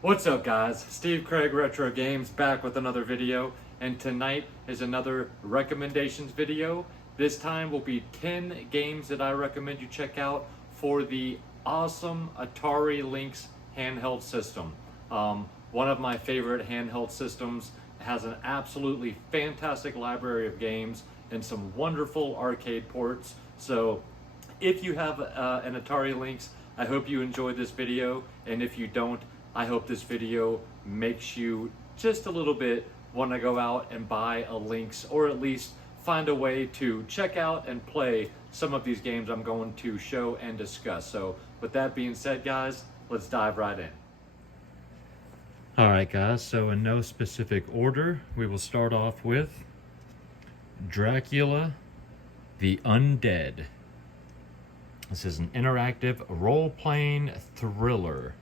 What's up guys? Steve Craig Retro Games back with another video, and tonight is another recommendations video. This time will be 10 games that I recommend you check out for the awesome Atari Lynx handheld system. One of my favorite handheld systems, has an absolutely fantastic library of games and some wonderful arcade ports. So if you have an Atari Lynx, I hope you enjoyed this video, and if you don't, I hope this video makes you just a little bit want to go out and buy a Lynx, or at least find a way to check out and play some of these games I'm going to show and discuss. So with that being said guys, let's dive right in. Alright guys, so in no specific order, we will start off with Dracula the Undead. This is an interactive role-playing thriller.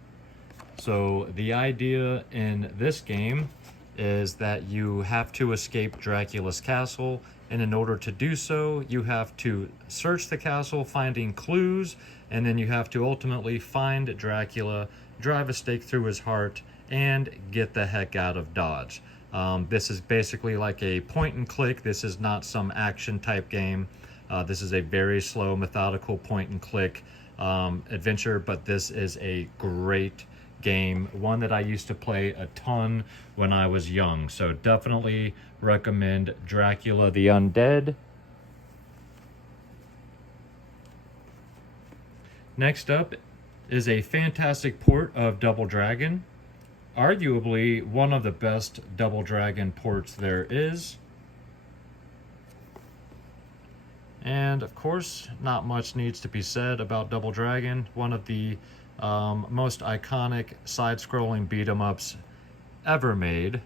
So the idea in this game is that you have to escape Dracula's castle, and in order to do so, you have to search the castle, finding clues, and then you have to ultimately find Dracula, drive a stake through his heart, and get the heck out of Dodge. This is basically like a point and click. This is not some action type game. This is a very slow, methodical point and click adventure, but this is a great game, one that I used to play a ton when I was young. So definitely recommend Dracula the Undead. Next up is a fantastic port of Double Dragon, arguably one of the best Double Dragon ports there is. And of course, not much needs to be said about Double Dragon, one of the most iconic side-scrolling beat-em-ups ever made.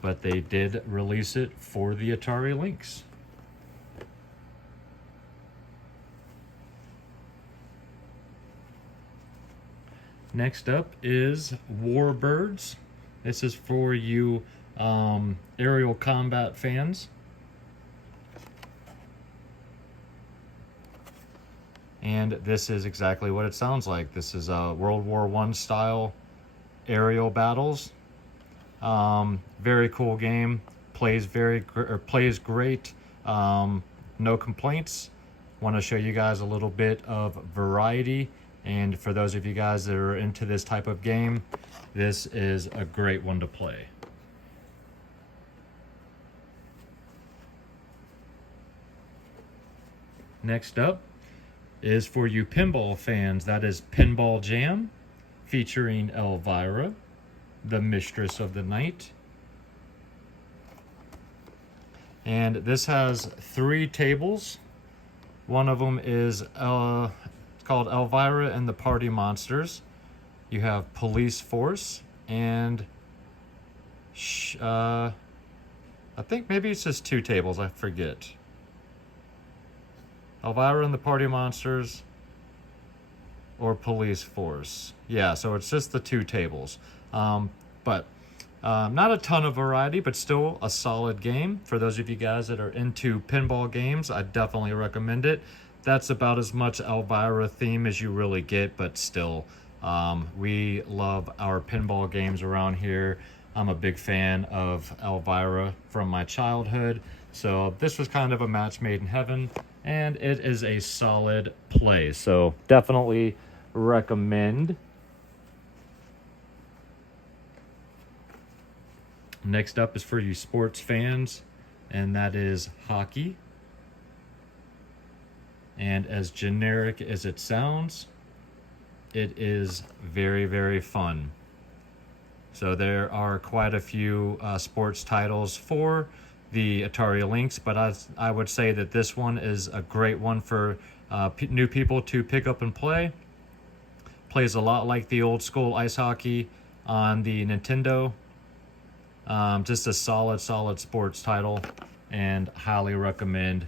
But they did release it for the Atari Lynx. Next up is Warbirds. This is for you aerial combat fans. And this is exactly what it sounds like. This is World War I style aerial battles. Very cool game. Plays great. No complaints. Want to show you guys a little bit of variety. And for those of you guys that are into this type of game, this is a great one to play. Next up is for you pinball fans. That is Pinball Jam, featuring Elvira, the Mistress of the Night. And this has 3 tables. One of them is called Elvira and the Party Monsters. You have Police Force and I think maybe it's just 2 tables, I forget. Elvira and the Party Monsters or Police Force. Yeah, so it's just the 2 tables. But not a ton of variety, but still a solid game. For those of you guys that are into pinball games, I definitely recommend it. That's about as much Elvira theme as you really get, but still, we love our pinball games around here. I'm a big fan of Elvira from my childhood, so this was kind of a match made in heaven, and it is a solid play, so definitely recommend. Next up is for you sports fans, and that is hockey. And as generic as it sounds, it is very, very fun. So there are quite a few sports titles for the Atari Lynx, but I would say that this one is a great one for new people to pick up and play. Plays a lot like the old school ice hockey on the Nintendo. Just a solid sports title, and highly recommend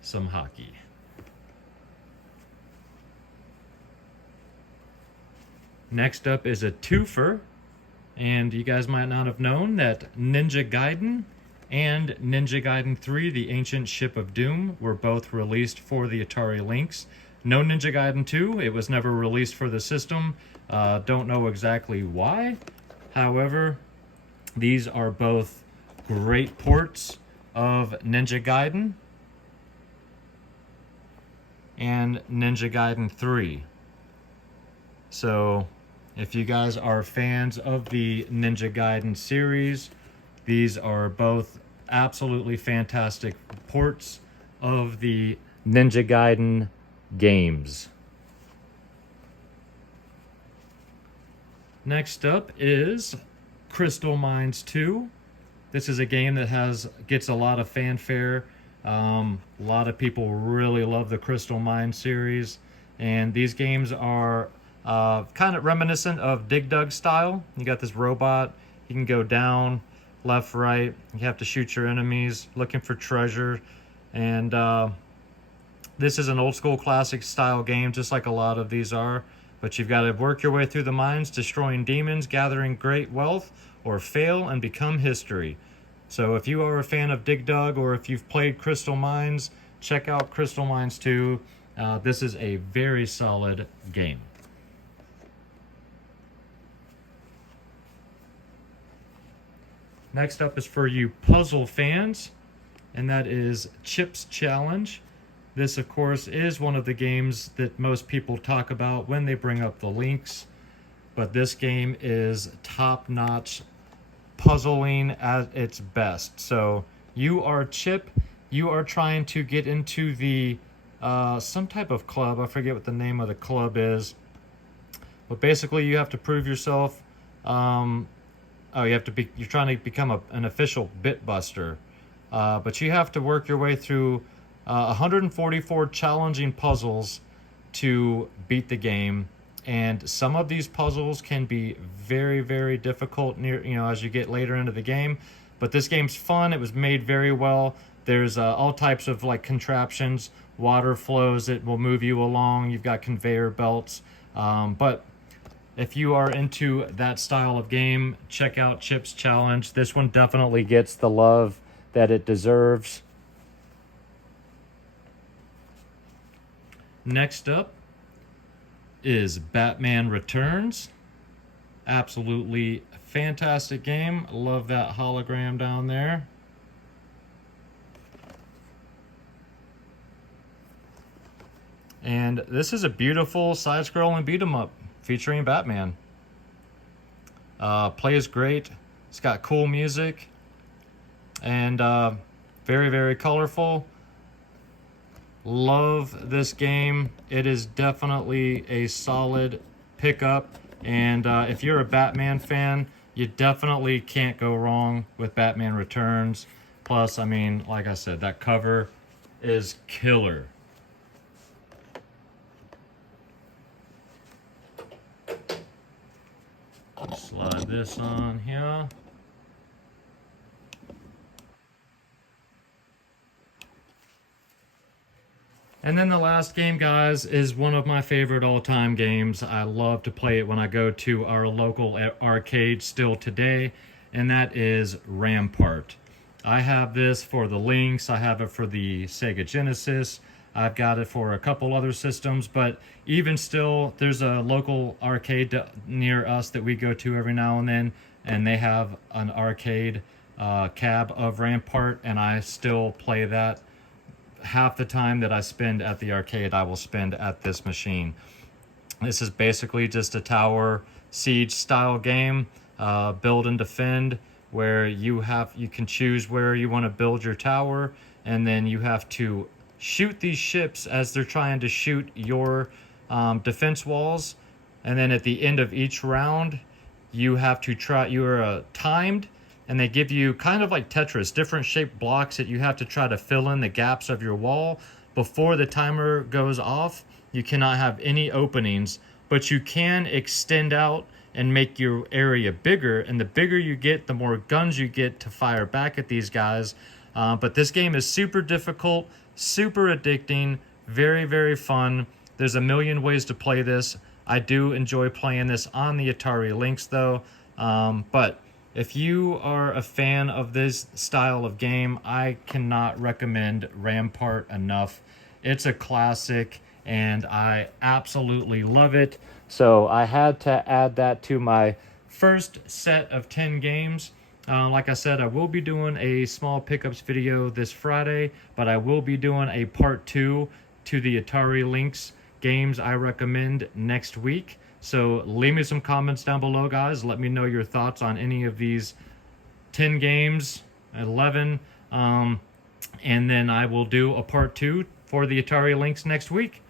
some hockey. Next up is a twofer, and you guys might not have known that Ninja Gaiden and Ninja Gaiden 3, The Ancient Ship of Doom, were both released for the Atari Lynx. No Ninja Gaiden 2. It was never released for the system. Don't know exactly why. However, these are both great ports of Ninja Gaiden and Ninja Gaiden 3. So if you guys are fans of the Ninja Gaiden series, these are both absolutely fantastic ports of the Ninja Gaiden games. Next up is Crystal Mines 2. This is a game that gets a lot of fanfare. A lot of people really love the Crystal Mines series, and these games are kind of reminiscent of Dig Dug style. You got this robot, you can go down, left, right, you have to shoot your enemies, looking for treasure, and this is an old school classic style game, just like a lot of these are, but you've got to work your way through the mines, destroying demons, gathering great wealth, or fail and become history. So if you are a fan of Dig Dug, or if you've played Crystal Mines, check out Crystal Mines 2. This is a very solid game. Next up is for you puzzle fans, and that is Chips Challenge. This, of course, is one of the games that most people talk about when they bring up the Lynx, but this game is top-notch puzzling at its best. So you are Chip, you are trying to get into the some type of club. I forget what the name of the club is, but basically you have to prove yourself. You're trying to become an official bit buster, but you have to work your way through 144 challenging puzzles to beat the game. And some of these puzzles can be very, very difficult as you get later into the game. But this game's fun. It was made very well. There's all types of like contraptions, water flows that will move you along. You've got conveyor belts. But if you are into that style of game, check out Chips Challenge. This one definitely gets the love that it deserves. Next up is Batman Returns. Absolutely fantastic game. Love that hologram down there. And this is a beautiful side-scrolling beat-em-up featuring Batman. Plays great. It's got cool music and very, very colorful. Love this game. It is definitely a solid pickup, and if you're a Batman fan, you definitely can't go wrong with Batman Returns. Plus, I mean, like I said, that cover is killer. Slide this on here. And then the last game, guys, is one of my favorite all-time games. I love to play it when I go to our local arcade still today, and that is Rampart. I have this for the Lynx, I have it for the Sega Genesis, I've got it for a couple other systems, but even still, there's a local arcade near us that we go to every now and then, and they have an arcade cab of Rampart, and I still play that. Half the time that I spend at the arcade, I will spend at this machine. This is basically just a tower siege style game, build and defend, where you can choose where you want to build your tower, and then you have to shoot these ships as they're trying to shoot your defense walls. And then at the end of each round, you are timed, and they give you kind of like Tetris, different shaped blocks that you have to try to fill in the gaps of your wall. Before the timer goes off, you cannot have any openings, but you can extend out and make your area bigger, and the bigger you get, the more guns you get to fire back at these guys. But this game is super difficult, super addicting, very, very fun. There's a million ways to play this. I do enjoy playing this on the Atari Lynx though, but if you are a fan of this style of game, I cannot recommend Rampart enough. It's a classic. and I absolutely love it. So I had to add that to my first set of 10 games. Like I said, I will be doing a small pickups video this Friday, but I will be doing a part 2 to the Atari Lynx games I recommend next week. So leave me some comments down below, guys. Let me know your thoughts on any of these 10 games, 11, and then I will do a part 2 for the Atari Lynx next week.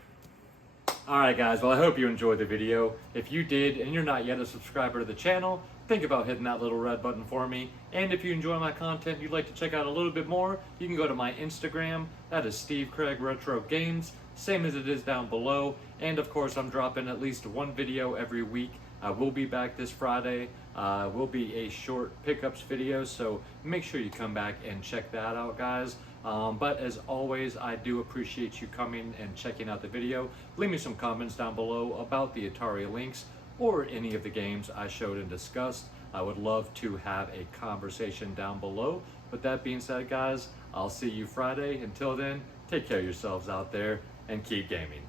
Alright guys, well I hope you enjoyed the video. If you did and you're not yet a subscriber to the channel, think about hitting that little red button for me. And if you enjoy my content, you'd like to check out a little bit more, you can go to my Instagram. That is Steve Craig Retro Games, same as it is down below. And of course I'm dropping at least one video every week. I will be back this Friday. Will be a short pickups video, so make sure you come back and check that out, guys. But as always, I do appreciate you coming and checking out the video. Leave me some comments down below about the Atari Lynx or any of the games I showed and discussed. I would love to have a conversation down below. With that being said, guys, I'll see you Friday. Until then, take care of yourselves out there and keep gaming.